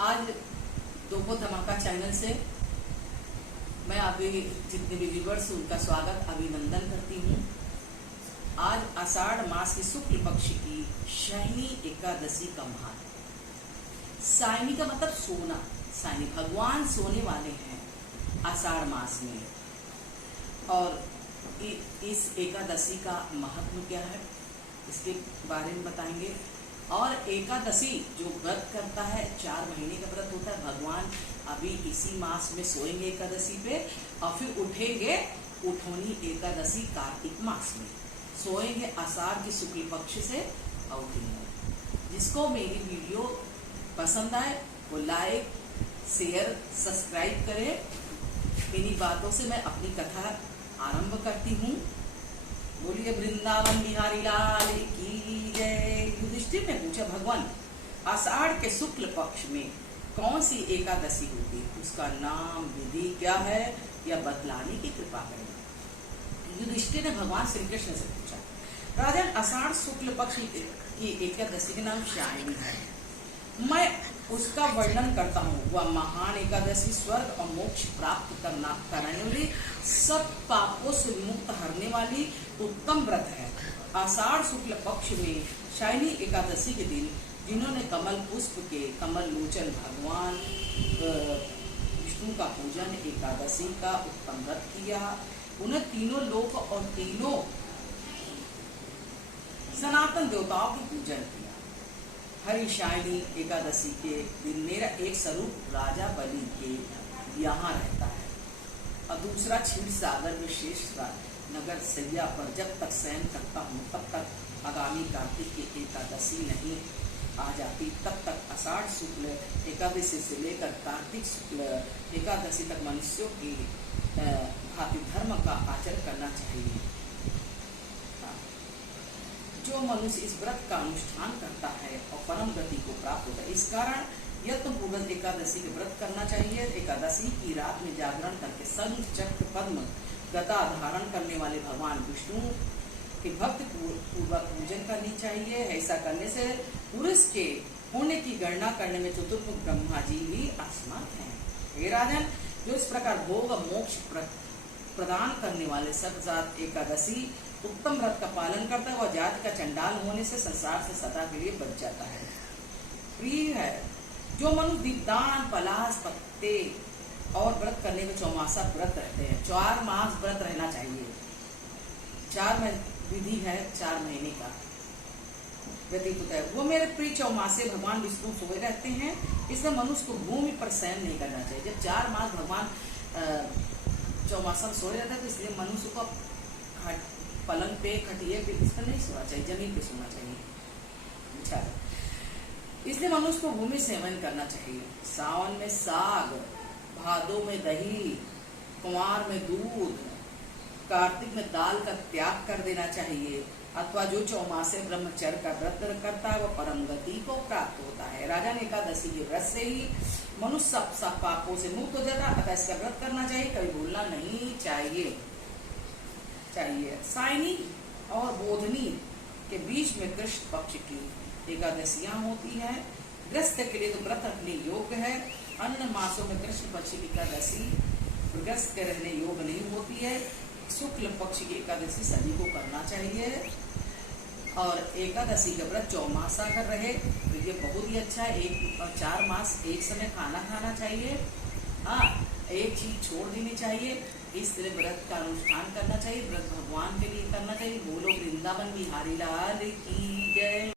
आज दोपो धमाका चैनल से मैं अभी जितने भी व्यूवर्स उनका स्वागत अभिनंदन करती हूँ। आज आषाढ़ मास की शुक्ल पक्ष की शयनी एकादशी का महात्म। सायनी का मतलब सोना, सायनी भगवान सोने वाले हैं आषाढ़ मास में। और इस एकादशी का महत्व क्या है इसके बारे में बताएंगे। और एकादशी जो व्रत करता है 4 महीने का व्रत होता है। भगवान अभी इसी मास में सोएंगे एकादशी पे और फिर उठेंगे उठौनी एकादशी कार्तिक मास में, सोएंगे आषाढ़ की शुक्ल पक्ष से और उठेंगे। जिसको मेरी वीडियो पसंद आए वो लाइक शेयर सब्सक्राइब करें। इन्हीं बातों से मैं अपनी कथा आरंभ करती हूँ। बोलिए वृंदावन बिहारी लाल की जय। युधिष्ठिर ने पूछा, भगवान आषाढ़ के शुक्ल पक्ष में कौन सी एकादशी होती है, उसका नाम विधि क्या है, यह बतलाने की कृपा करें। युधिष्ठिर ने भगवान श्री कृष्ण से पूछा, राजन आषाढ़ शुक्ल पक्ष की एकादशी का नाम शायनी है। मैं उसका वर्णन करता हूँ। वह महान एकादशी स्वर्ग और मोक्ष प्राप्त कराने वाली, सब पापों से मुक्त हरने वाली उत्तम व्रत है। आषाढ़ शुक्ल पक्ष में शायनी एकादशी के दिन जिन्होंने कमल पुष्प के कमल लोचन भगवान विष्णु का पूजन एकादशी का उत्तम व्रत किया, उन्हें तीनों लोक और तीनों सनातन देवताओं की पूजन किया। हरि शायनी एकादशी के दिन मेरा एक स्वरूप राजा बलि के यहाँ रहता है और दूसरा क्षीर सागर में शेष नगर सैया पर जब तक शयन करता हूँ तब तक आगामी कार्तिक की एकादशी नहीं आ जाती। तब तक आषाढ़ शुक्ल एकादशी से लेकर कार्तिक शुक्ल एकादशी तक मनुष्यों की भांति धर्म का आचरण करना चाहिए। जो मनुष्य इस व्रत का अनुष्ठान करता है और परम गति को प्राप्त होता है, इस कारण यत्न पूर्वक एकादशी के व्रत करना चाहिए। एकादशी की रात में जागरण करके शंख चक्र पद्म गदा धारण करने वाले भगवान विष्णु के भक्ति पूर्वक पूजन करनी चाहिए। ऐसा करने से पुरुष के पुण्य की गणना करने में चतुर्मुख ब्रह्मा जी भी असमर्थ हैं। हे राजन, जो इस प्रकार भोग और मोक्ष प्रदान करने वाले सतजात एकादशी उत्तम व्रत का पालन करता है, वह जाति का चंडाल होने से संसार से सदा के लिए बच जाता है। प्रिय है जो मनुष्य दीपदान पलाश पत्ते और व्रत करने में चौमासा व्रत रहते हैं। 4 मास व्रत रहना चाहिए। 4 विधि है 4 महीने का व्यतीत होता है। वो मेरे प्रिय चौमासे भगवान विष्णु सोए रहते हैं, इसलिए मनुष्य को भूमि पर शयन नहीं करना चाहिए। जब 4 मास भगवान चौमासा सोए रहते हैं तो इसलिए मनुष्य को पलंग पे खटिए पे इस पर नहीं सोना चाहिए, जमीन पे सोना चाहिए। इसलिए मनुष्य को भूमि सेवन करना चाहिए। सावन में साग, भादों में दही, कुंवार में दूध, कार्तिक में दाल का त्याग कर देना चाहिए। अथवा जो चौमासे ब्रह्मचर्य का व्रत करता है वह परम गति को प्राप्त होता है। राजन एकादशी के व्रत से ही मनुष्य सब पापों से मुक्त हो जाता है, अतः इसका व्रत करना चाहिए, कभी भूलना नहीं चाहिए। सायनी और बोधनी के बीच में कृष्ण पक्ष की एकादशियां होती है। ग्रस्त के लिए तो व्रत रखने योग्य है। अन्य मासों में कृष्ण पक्ष की एकादशी ग्रस्त के रहने योग्य नहीं होती है। शुक्ल पक्ष की एकादशी सभी को करना चाहिए। और एकादशी का व्रत चौमासा कर रहे तो ये बहुत ही अच्छा है। 1 और 4 मास एक समय खाना खाना चाहिए। हाँ, एक चीज छोड़ देनी चाहिए। इस तरह व्रत का अनुष्ठान करना चाहिए। व्रत भगवान के लिए करना चाहिए। बोलो वृंदावन बिहारी लाल की जय।